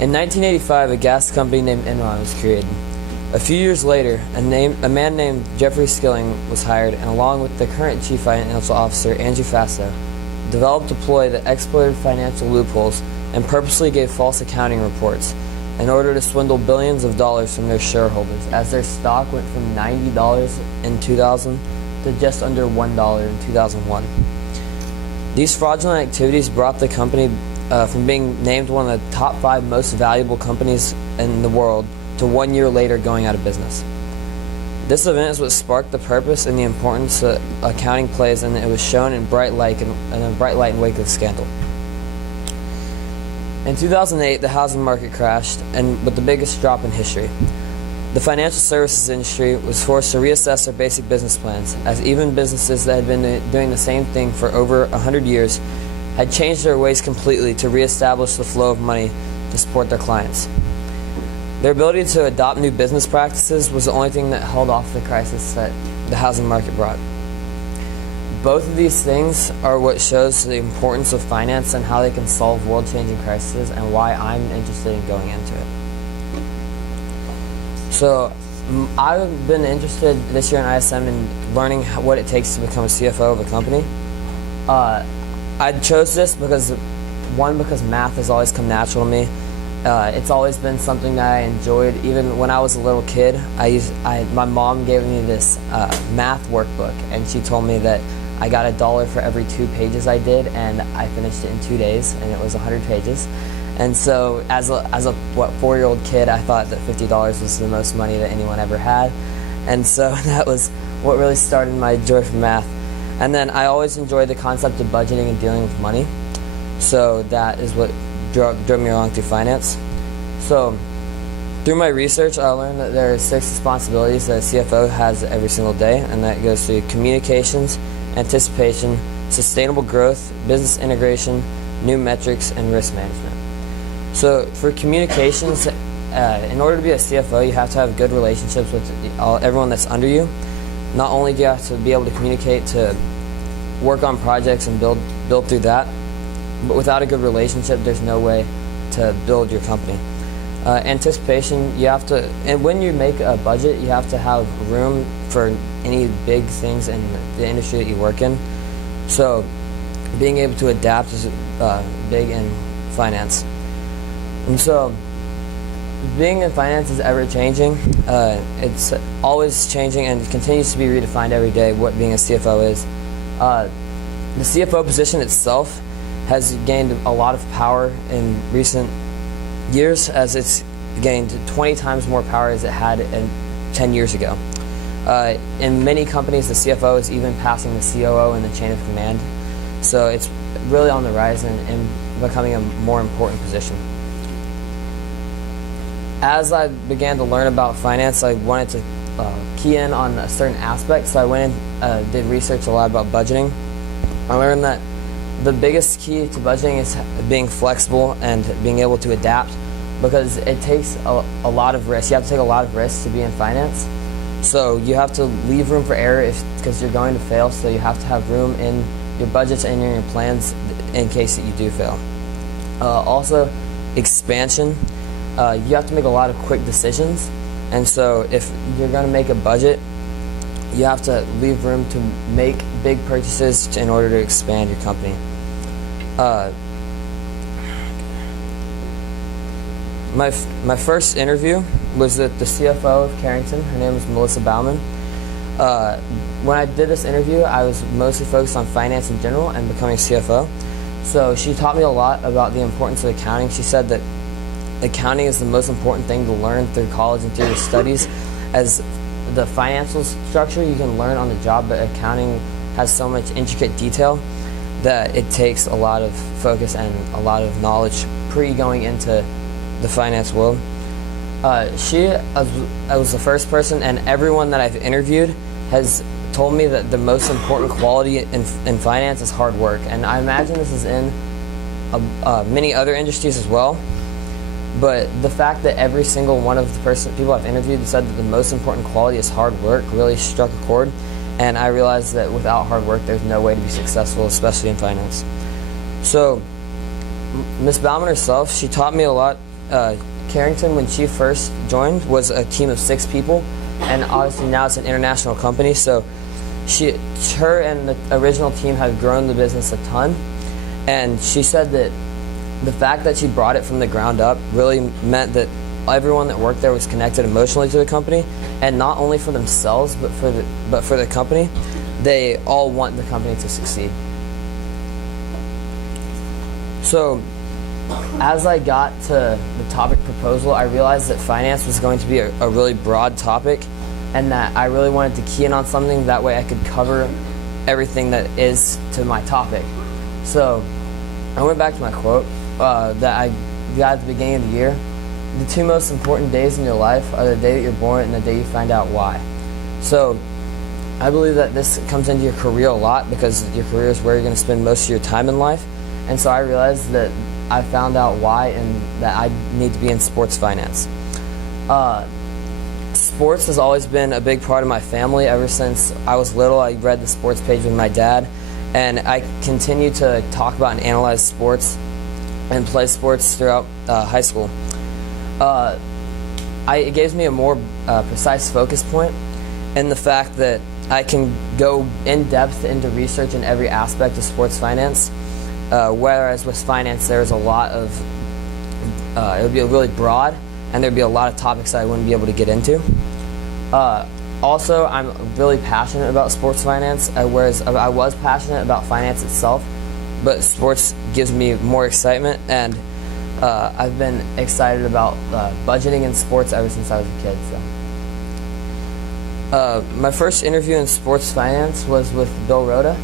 In 1985, a gas company named Enron was created. A few years later, a man named Jeffrey Skilling was hired, and along with the current Chief Financial Officer, Andrew Fastow, developed a ploy that exploited financial loopholes and purposely gave false accounting reports in order to swindle billions of dollars from their shareholders, as their stock went from $90 in 2000 to just under $1 in 2001. These fraudulent activities brought the company from being named one of the top 5 most valuable companies in the world to 1 year later going out of business. This event is what sparked the purpose and the importance that accounting plays, and it was shown in bright light in wake of the scandal. In 2008, the housing market crashed, and with the biggest drop in history. The financial services industry was forced to reassess their basic business plans, as even businesses that had been doing the same thing for over 100 years had changed their ways completely to reestablish the flow of money to support their clients. Their ability to adopt new business practices was the only thing that held off the crisis that the housing market brought. Both of these things are what shows the importance of finance and how they can solve world-changing crises, and why I'm interested in going into it. So, I've been interested this year in ISM in learning what it takes to become a CFO of a company. I chose this because math has always come natural to me. It's always been something that I enjoyed. Even when I was a little kid, my mom gave me this math workbook, and she told me that I got $1 for every 2 pages I did, and I finished it in 2 days, and it was 100 pages. And so, as a 4-year-old kid, I thought that $50 was the most money that anyone ever had, and so that was what really started my joy for math. And then I always enjoyed the concept of budgeting and dealing with money, so that is what drove me along through finance. So, through my research, I learned that there are 6 responsibilities that a CFO has every single day, and that goes through communications, anticipation, sustainable growth, business integration, new metrics, and risk management. So for communications, in order to be a CFO, you have to have good relationships with everyone that's under you. Not only do you have to be able to communicate to work on projects and build through that, but without a good relationship, there's no way to build your company. Anticipation, and when you make a budget, you have to have room for any big things in the industry that you work in. So being able to adapt is big in finance. And so being in finance is ever changing. It's always changing, and it continues to be redefined every day what being a CFO is. The CFO position itself has gained a lot of power in recent years, as it's gained 20 times more power as it had 10 years ago. In many companies, the CFO is even passing the COO in the chain of command. So it's really on the rise and becoming a more important position. As I began to learn about finance, I wanted to key in on a certain aspect, so I went and did research a lot about budgeting. I learned that the biggest key to budgeting is being flexible and being able to adapt, because it takes a lot of risk. You have to take a lot of risks to be in finance. So you have to leave room for error because you're going to fail, so you have to have room in your budgets and in your plans in case that you do fail. Also, expansion. You have to make a lot of quick decisions, and so if you're going to make a budget, you have to leave room to make big purchases in order to expand your company. My first interview was with the CFO of Carrington. Her name was Melissa Bauman. When I did this interview, I was mostly focused on finance in general and becoming CFO. So she taught me a lot about the importance of accounting. She said that accounting is the most important thing to learn through college and through your studies, as the financial structure you can learn on the job, but accounting has so much intricate detail that it takes a lot of focus and a lot of knowledge going into the finance world. She was the first person, and everyone that I've interviewed has told me that the most important quality in finance is hard work. And I imagine this is in many other industries as well. But the fact that every single one of the people I've interviewed said that the most important quality is hard work really struck a chord. And I realized that without hard work, there's no way to be successful, especially in finance. So Ms. Bauman herself, she taught me a lot Carrington, when she first joined, was a team of 6 people, and obviously now it's an international company. So her and the original team have grown the business a ton, and she said that the fact that she brought it from the ground up really meant that everyone that worked there was connected emotionally to the company, and not only for themselves but for the company. They all want the company to succeed. So as I got to the topic proposal, I realized that finance was going to be a really broad topic, and that I really wanted to key in on something, that way I could cover everything that is to my topic. So I went back to my quote that I got at the beginning of the year. The 2 most important days in your life are the day that you're born and the day you find out why. So I believe that this comes into your career a lot, because your career is where you're going to spend most of your time in life. And so I realized that I found out why, and that I need to be in sports finance. Sports has always been a big part of my family. Ever since I was little, I read the sports page with my dad, and I continue to talk about and analyze sports and play sports throughout high school. It gives me a more precise focus point, and the fact that I can go in depth into research in every aspect of sports finance, whereas with finance there's a lot of, it would be really broad, and there'd be a lot of topics I wouldn't be able to get into. Also, I'm really passionate about sports finance, whereas I was passionate about finance itself, but sports gives me more excitement, and I've been excited about budgeting in sports ever since I was a kid. So. My first interview in sports finance was with Bill Rhoda.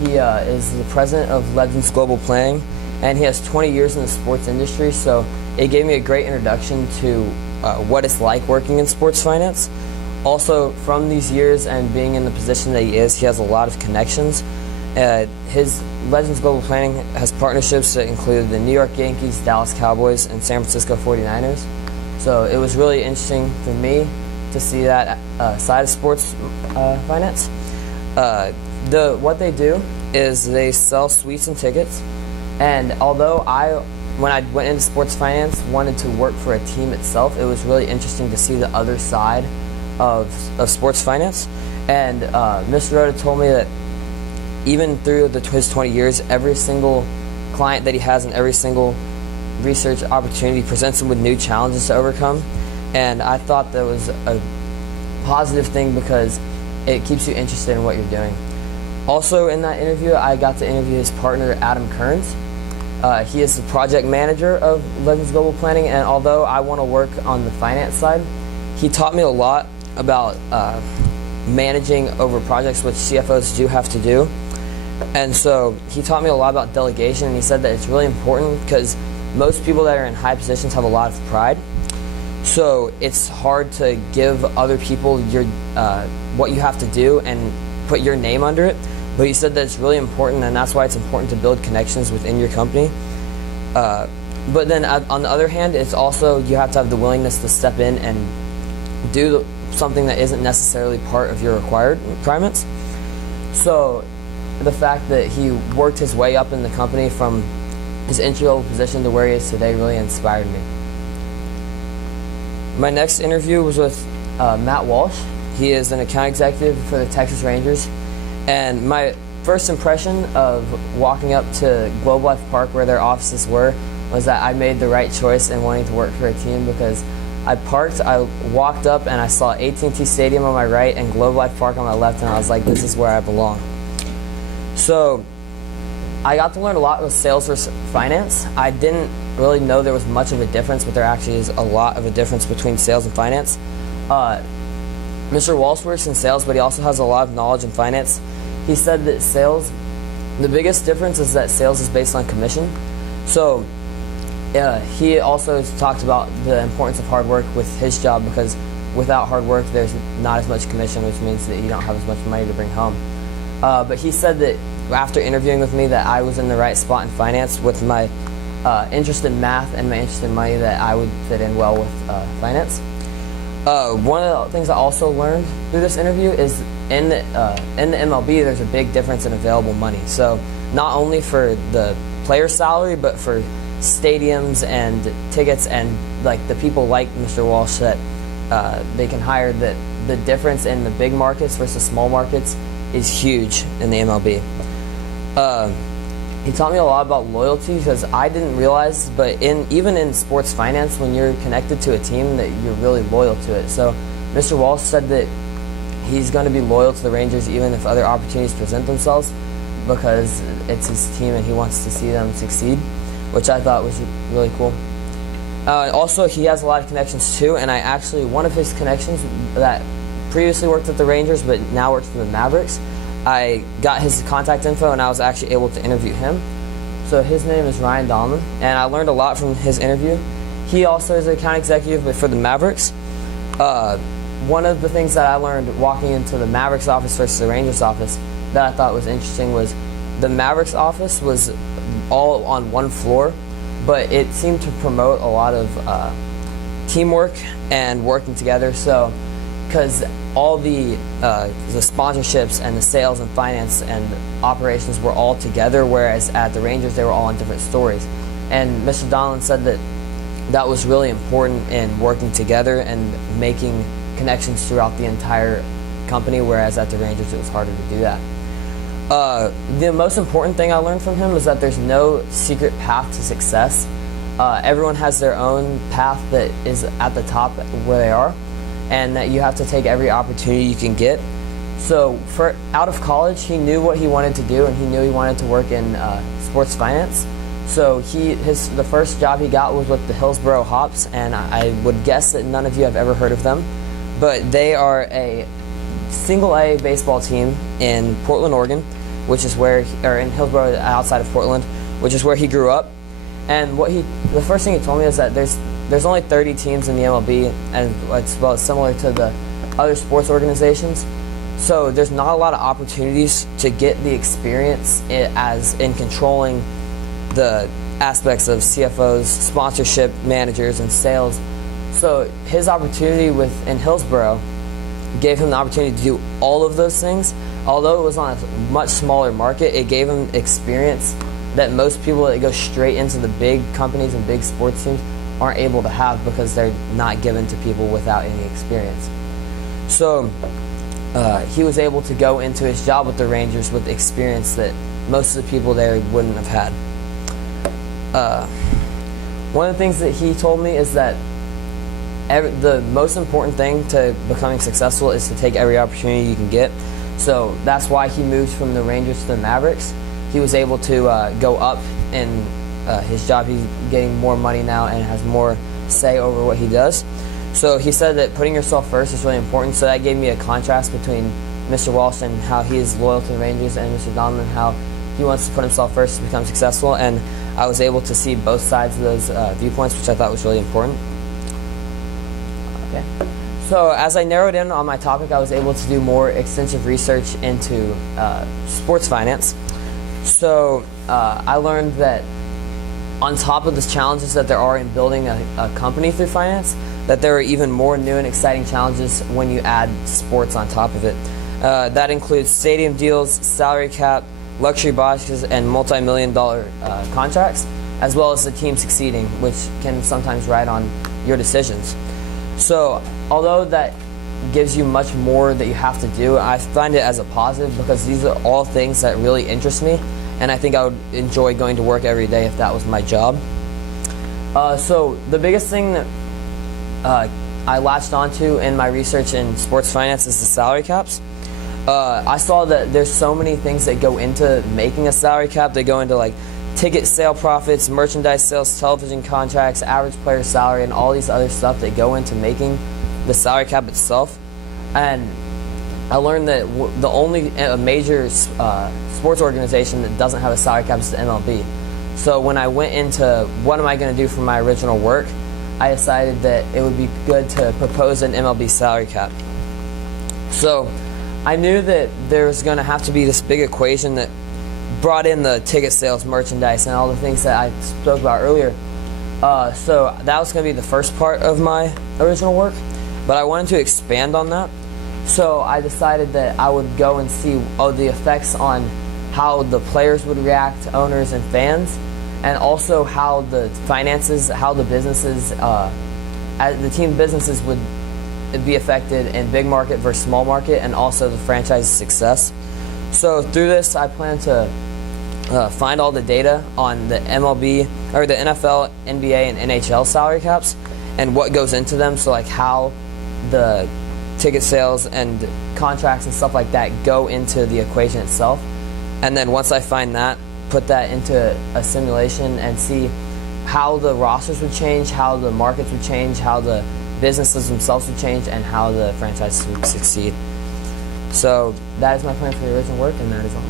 He is the president of Legends Global Planning, and he has 20 years in the sports industry, so it gave me a great introduction to what it's like working in sports finance. Also, from these years and being in the position that he is, he has a lot of connections. His Legends Global Planning has partnerships that include the New York Yankees, Dallas Cowboys, and San Francisco 49ers. So it was really interesting for me to see that side of sports finance. What they do is they sell suites and tickets, and although when I went into sports finance, wanted to work for a team itself, it was really interesting to see the other side of sports finance. And Mr. Rhoda told me that even through his 20 years, every single client that he has and every single research opportunity presents him with new challenges to overcome. And I thought that was a positive thing, because it keeps you interested in what you're doing. Also in that interview, I got to interview his partner, Adam Kearns. He is the project manager of Legends Global Planning, and although I want to work on the finance side, he taught me a lot about managing over projects, which CFOs do have to do. And so he taught me a lot about delegation, and he said that it's really important because most people that are in high positions have a lot of pride. So it's hard to give other people your what you have to do and put your name under it. But he said that it's really important, and that's why it's important to build connections within your company. But then on the other hand, it's also, you have to have the willingness to step in and do something that isn't necessarily part of your requirements. So the fact that he worked his way up in the company from his entry-level position to where he is today really inspired me. My next interview was with Matt Walsh. He is an account executive for the Texas Rangers. And my first impression of walking up to Globe Life Park, where their offices were, was that I made the right choice in wanting to work for a team, because I walked up and I saw AT&T Stadium on my right and Globe Life Park on my left, and I was like, this is where I belong. So I got to learn a lot with sales versus finance. I didn't really know there was much of a difference, but there actually is a lot of a difference between sales and finance. Mr. Walsh works in sales, but he also has a lot of knowledge in finance. He said that sales, the biggest difference is that sales is based on commission. So he also talked about the importance of hard work with his job, because without hard work there's not as much commission, which means that you don't have as much money to bring home. But he said that after interviewing with me that I was in the right spot in finance with my interest in math and my interest in money, that I would fit in well with finance. One of the things I also learned through this interview is in the MLB there's a big difference in available money. So not only for the player salary, but for stadiums and tickets and like the people like Mr. Walsh that they can hire, that the difference in the big markets versus small markets is huge in the MLB. He taught me a lot about loyalty because I didn't realize, but even in sports finance, when you're connected to a team, that you're really loyal to it. So Mr. Walsh said that he's going to be loyal to the Rangers even if other opportunities present themselves, because it's his team and he wants to see them succeed, which I thought was really cool. Also, he has a lot of connections too, and one of his connections that previously worked at the Rangers but now works for the Mavericks, I got his contact info and I was actually able to interview him. So his name is Ryan Donlin, and I learned a lot from his interview. He also is an account executive but for the Mavericks. One of the things that I learned walking into the Mavericks office versus the Rangers office that I thought was interesting was the Mavericks office was all on one floor, but it seemed to promote a lot of teamwork and working together. So, because all the sponsorships and the sales and finance and operations were all together, whereas at the Rangers they were all in different stories. And Mr. Donlin said that that was really important in working together and making connections throughout the entire company, whereas at the Rangers it was harder to do that. The most important thing I learned from him is that there's no secret path to success. Everyone has their own path that is at the top where they are, and that you have to take every opportunity you can get. So out of college, he knew what he wanted to do, and he knew he wanted to work in sports finance. So the first job he got was with the Hillsboro Hops, and I would guess that none of you have ever heard of them, but they are a single-A baseball team in Portland, Oregon, which is or in Hillsboro, outside of Portland, which is where he grew up. And the first thing he told me is that there's only 30 teams in the MLB, and it's similar to the other sports organizations. So there's not a lot of opportunities to get the experience in controlling the aspects of CFOs, sponsorship, managers, and sales. So his opportunity in Hillsboro gave him the opportunity to do all of those things. Although it was on a much smaller market, it gave him experience that most people that go straight into the big companies and big sports teams aren't able to have, because they're not given to people without any experience. So he was able to go into his job with the Rangers with experience that most of the people there wouldn't have had. One of the things that he told me is that the most important thing to becoming successful is to take every opportunity you can get. So that's why he moved from the Rangers to the Mavericks. He was able to go up in his job. He's getting more money now and has more say over what he does. So he said that putting yourself first is really important. So that gave me a contrast between Mr. Walsh and how he is loyal to the Rangers, and Mr. Donlin, how he wants to put himself first to become successful. And I was able to see both sides of those viewpoints, which I thought was really important. Okay. So as I narrowed in on my topic, I was able to do more extensive research into sports finance. So I learned that on top of the challenges that there are in building a company through finance, that there are even more new and exciting challenges when you add sports on top of it. That includes stadium deals, salary cap, luxury boxes, and multi-million-dollar contracts, as well as the team succeeding, which can sometimes ride on your decisions. So although that gives you much more that you have to do, I find it as a positive, because these are all things that really interest me, and I think I would enjoy going to work every day if that was my job. So the biggest thing that I latched onto in my research in sports finance is the salary caps. I saw that there's so many things that go into making a salary cap. They go into like ticket sale profits, merchandise sales, television contracts, average player salary, and all these other stuff that go into making the salary cap itself. And I learned that the only major sports organization that doesn't have a salary cap is the MLB. So when I went into what am I going to do for my original work, I decided that it would be good to propose an MLB salary cap. So I knew that there was going to have to be this big equation that brought in the ticket sales, merchandise, and all the things that I spoke about earlier. So that was going to be the first part of my original work, but I wanted to expand on that. So I decided that I would go and see the effects on how the players would react, owners and fans, and also how the finances, how the businesses, as the team businesses would be affected in big market versus small market, and also the franchise's success. So through this, I plan to find all the data on the MLB or the NFL, NBA, and NHL salary caps and what goes into them. So like how the ticket sales and contracts and stuff like that go into the equation itself. And then once I find that, put that into a simulation and see how the rosters would change, how the markets would change, how the businesses themselves would change, and how the franchises would succeed. So that is my plan for the original work, and that is all.